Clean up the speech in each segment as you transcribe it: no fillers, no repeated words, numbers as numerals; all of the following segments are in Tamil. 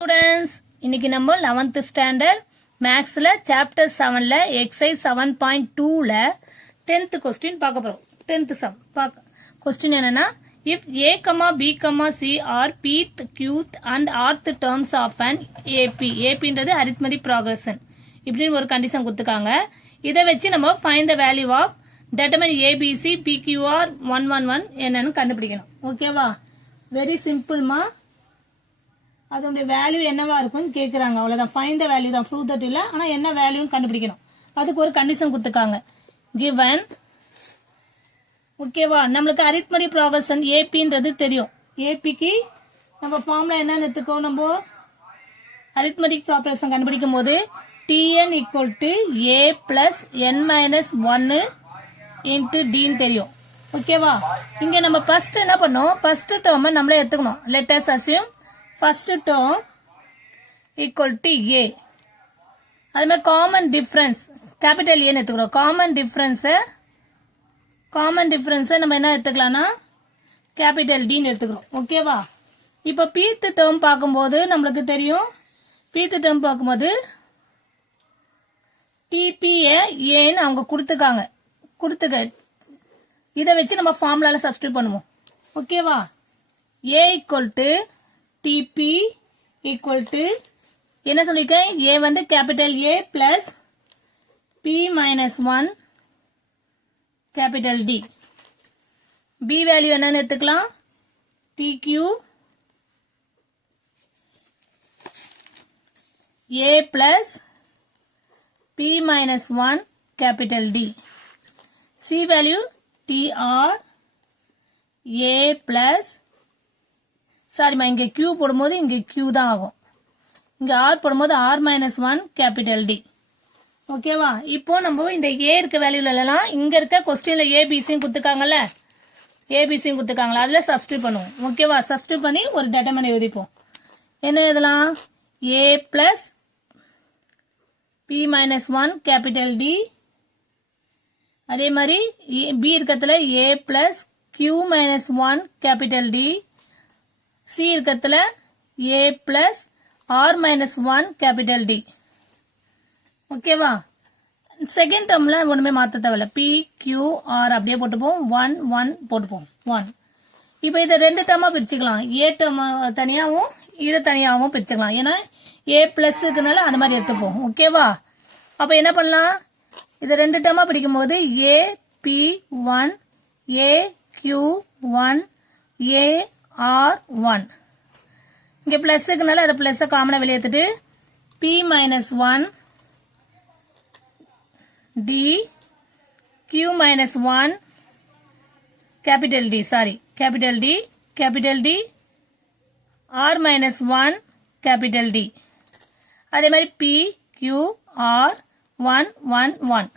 Students, இன்னைக்கு நம்ம 11th standard Mathsல chapter 7ல exercise 7.2ல 10th question பார்க்க போறோம். 10th sum question என்னன்னா if a, b, c are pth, qth and rth terms of an apன்றது arithmetic progression இப்படின்னு ஒரு கண்டிஷன் கொடுத்துருக்காங்க. இதை வச்சு நம்ம find the value of determine abc pqr 111 என்னன்னு கண்டுபிடிக்கணும். ஓகேவா? வெரி சிம்பிள்மா. அதோட வேல்யூ என்னவா இருக்கும்னு கேக்குறாங்க. அவ்வளவுதான். ஃபைண்ட் த வேல்யூ தான், ப்ரூவ் தட் இல்ல. ஆனா என்ன வேல்யூன்னு கண்டுபிடிக்கணும். அதுக்கு ஒரு கண்டிஷன் கொடுத்துருக்காங்க. கிவன் ஓகேவா, நம்மளுக்கு அரித்மெடிக் ப்ராக்ரஷன் ஏபின்றது தெரியும். ஏபிக்கு நம்ம ஃபார்முலா என்னன்னு எடுத்துக்கோ. நம்ம அரித்மெடிக் ப்ராக்ரஷன் கண்டுபிடிக்கும் போது tn equal to a plus n minus 1 into டின்னு தெரியும். ஓகேவா? இங்க நம்ம ஃபர்ஸ்ட் என்ன பண்ணோம், ஃபர்ஸ்ட் டேர்ம் நம்மளே எடுத்துக்கணும். Let us assume first term equal to a. அது மாதிரி common difference capital A எடுத்துக்கிறோம். common difference நம்ம என்ன எடுத்துக்கலாம்னா capital D எடுத்துக்கிறோம். ஓகேவா? இப்போ pth term பார்க்கும்போது நம்மளுக்கு தெரியும். pth term பார்க்கும்போது TPA ஏன்னு அவங்க கொடுத்துக்க. இதை வச்சு நம்ம ஃபார்முலால சப்ஸ்டிட்யூட் பண்ணுவோம். ஓகேவா? A equal to TP equal to என்ன சொல்லிருக்கேன், A வந்து capital A plus P minus 1 capital D. B value என்னன்னு எடுத்துக்கலாம், TQ A plus P minus 1 capital D. C value TR A plus சாரிமா, இங்க Q போடும்போது இங்க Q தான் ஆகும். இங்க R போடும்போது R மைனஸ் 1 கேபிட்டல் D. ஓகேவா? இப்போ நம்ம இந்த A இருக்க வேல்யூல எல்லாம் இங்க இருக்க கொஸ்டின்ல ஏபிசியும் கொடுத்துருக்காங்கல்ல, ஏபிசியும் கொடுத்துருக்காங்களா, அதுல சப்ஸ்டிட்யூட் பண்ணுவோம். ஓகேவா? சப்ஸ்டிட்யூட் பண்ணி ஒரு டெட்டர்மினன்ட் எழுதிப்போம். என்ன எழுதலாம், A plus P minus 1 capital D. அதே மாதிரி B இருக்கத்துல A plus Q minus 1 capital D. C இருக்கத்துல A plus R minus 1 capital D. ஓகேவா? செகண்ட் டேர்ம்ல ஒண்ணுமே மாத்த தேவையில்ல. P Q R அப்படியே போட்டுப்போம். 1 1 போட்டுப்போம். 1. இப்போ இதை ரெண்டு டேர்மா பிரிச்சுக்கலாம். A டேர்ம் தனியாகவும் இதை தனியாகவும் பிரிச்சுக்கலாம். ஏன்னா A பிளஸ் இருக்குனால அந்த மாதிரி எடுத்துப்போம். ஓகேவா? அப்ப என்ன பண்ணலாம், இதை ரெண்டு டேர்மா பிரிக்கும் போது A P 1 A Q 1 A R1. இங்க பிளஸ் இருக்குனால அதை பிளஸ் காமனா வெளியேத்துட்டு P minus 1 D Q minus 1 capital D. Sorry, capital D R minus 1 capital D. அதே மாதிரி P Q R 1 1 1.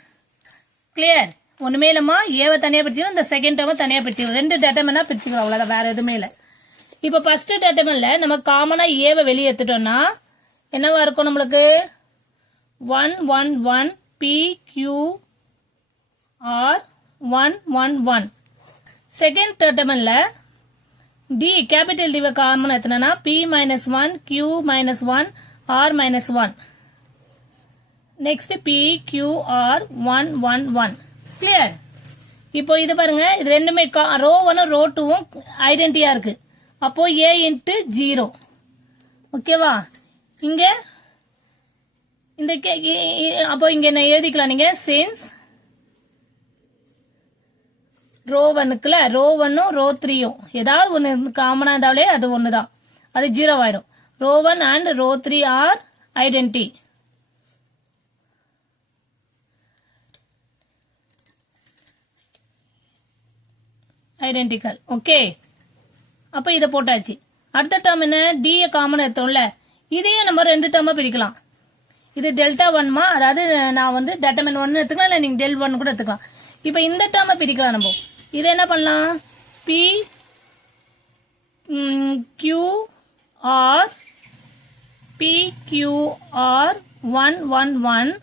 கிளியர்? ஒண்ணுமே இல்லமா. ஏவை தனியா பிரிச்சுக்கணும், இந்த செகண்ட் டேர்ம் தனியா பிரிச்சுக்கணும். ரெண்டு டேட்டர்மெண்டா பிரிச்சுக்கணும். அவ்வளவுதான், வேற எதுவுமே இல்லை. இப்ப ஃபர்ஸ்ட் டேட்டர்மெண்ட்ல நம்ம காமனா ஏவை வெளியே எடுத்துட்டோம்னா என்னவா இருக்கும், நம்மளுக்கு 1 1 1 P Q R 1 1 1. செகண்ட் டேட்டர்மெண்ட்ல D கேபிட்டல் D காமனா எடுத்தனா P minus 1 Q minus 1 R minus 1. Next P Q R 1 1 1. Clear? இப்போ இது பாருங்க, இது ரெண்டுமே ரோ 1 ரோ 2வும் ஐடென்டிட்டியா இருக்கு. அப்போ A இன்ட்டு 0. ஓகேவா? இங்க இந்த அப்போ இங்க என்ன எழுதிக்கலாம், நீங்க சின்ஸ் ரோ 1க்குல ரோ 1ம் ரோ 3யும் ஏதாவது ஒன்று காமனா இருந்தாலே அது ஒண்ணுதான், அது 0 ஆயிடும். ரோ 1 அண்ட் ரோ 3 ஆர் ஐடென்டி. ஐடென்டிக்கல். ஓகே, அப்ப இதை போட்டாச்சு. அடுத்த டேர்ம் என்ன, D காமன் எடுத்தோம்ல, இதையே நம்ம ரெண்டு டேர்மா பிரிக்கலாம். இது டெல்டா 1மா, அதாவது நான் வந்து டெட்டர்மெண்ட் 1 எடுத்துக்கலாம், இல்லை நீங்க டெல் 1 கூட எடுத்துக்கலாம். இப்ப இந்த டேர்மை பிரிக்கலாம். நம்ம இதை என்ன பண்ணலாம், P Q R P Q R 1 1 1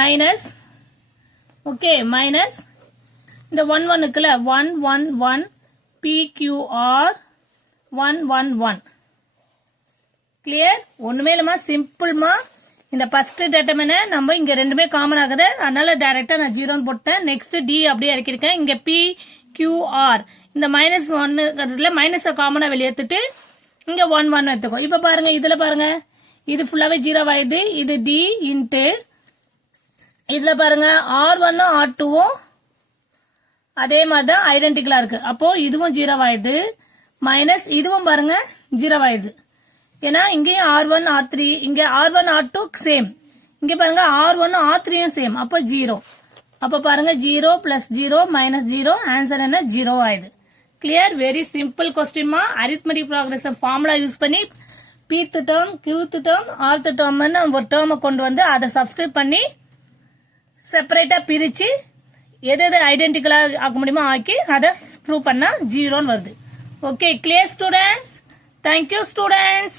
minus, okay, minus இந்த 1 1 இருக்குல்ல 1 1 1 PQR 1 1 1 கிளியர்? ஒண்ணுமே இல்லமா, சிம்பிள்மா. இந்த ஃபர்ஸ்ட் டெட்டர்மின நம்ம இங்க ரெண்டுமே காமன் ஆகுது, அதனால டைரக்டா நான் 0 போட்டேன். நெக்ஸ்ட் டி அப்படியே இறக்கிருக்கேன். இங்க பி கியூ ஆர் இந்த -1 மைனஸை காமனா வெளியேற்றிட்டு இங்க 1 1 எடுத்துக்கோ. இப்ப பாருங்க, இதுல பாருங்க, இது ஃபுல்லாவே 0 ஆயிடுது. இது டி இன்ட்டு இதுல பாருங்க R1 R2வும் அதே மாதிரி தான் ஐடென்டிக்கலா இருக்கு. அப்போ இதுவும் 0 ஆயிடுது. மைனஸ் இதுவும் பாருங்க 0 ஆயிடுது. ஏன்னா இங்கேயும் R1 R3, இங்க R1 R2 சேம், இங்க பாருங்க R1 R3யும் சேம். அப்போ 0. அப்ப பாருங்க 0 பிளஸ் 0 மைனஸ் 0, ஆன்சர் என்ன 0 ஆயிடுது. கிளியர்? வெரி சிம்பிள் கொஸ்டின்மா. அரித்மெட்டிக் ப்ராக்ரஷன் ஃபார்முலா யூஸ் பண்ணி pth term, qth term, rth டேர்ம்னு ஒரு டேர்மை கொண்டு வந்து அதை சப்ஸ்கிரைப் பண்ணி செப்பரேட்டா பிரிச்சு எது எது ஐடென்டிக்கலா ஆக்க முடியுமோ ஆக்கி அதை ப்ரூவ் பண்ணா 0ன்னு வருது. Okay, clear students? Thank you students.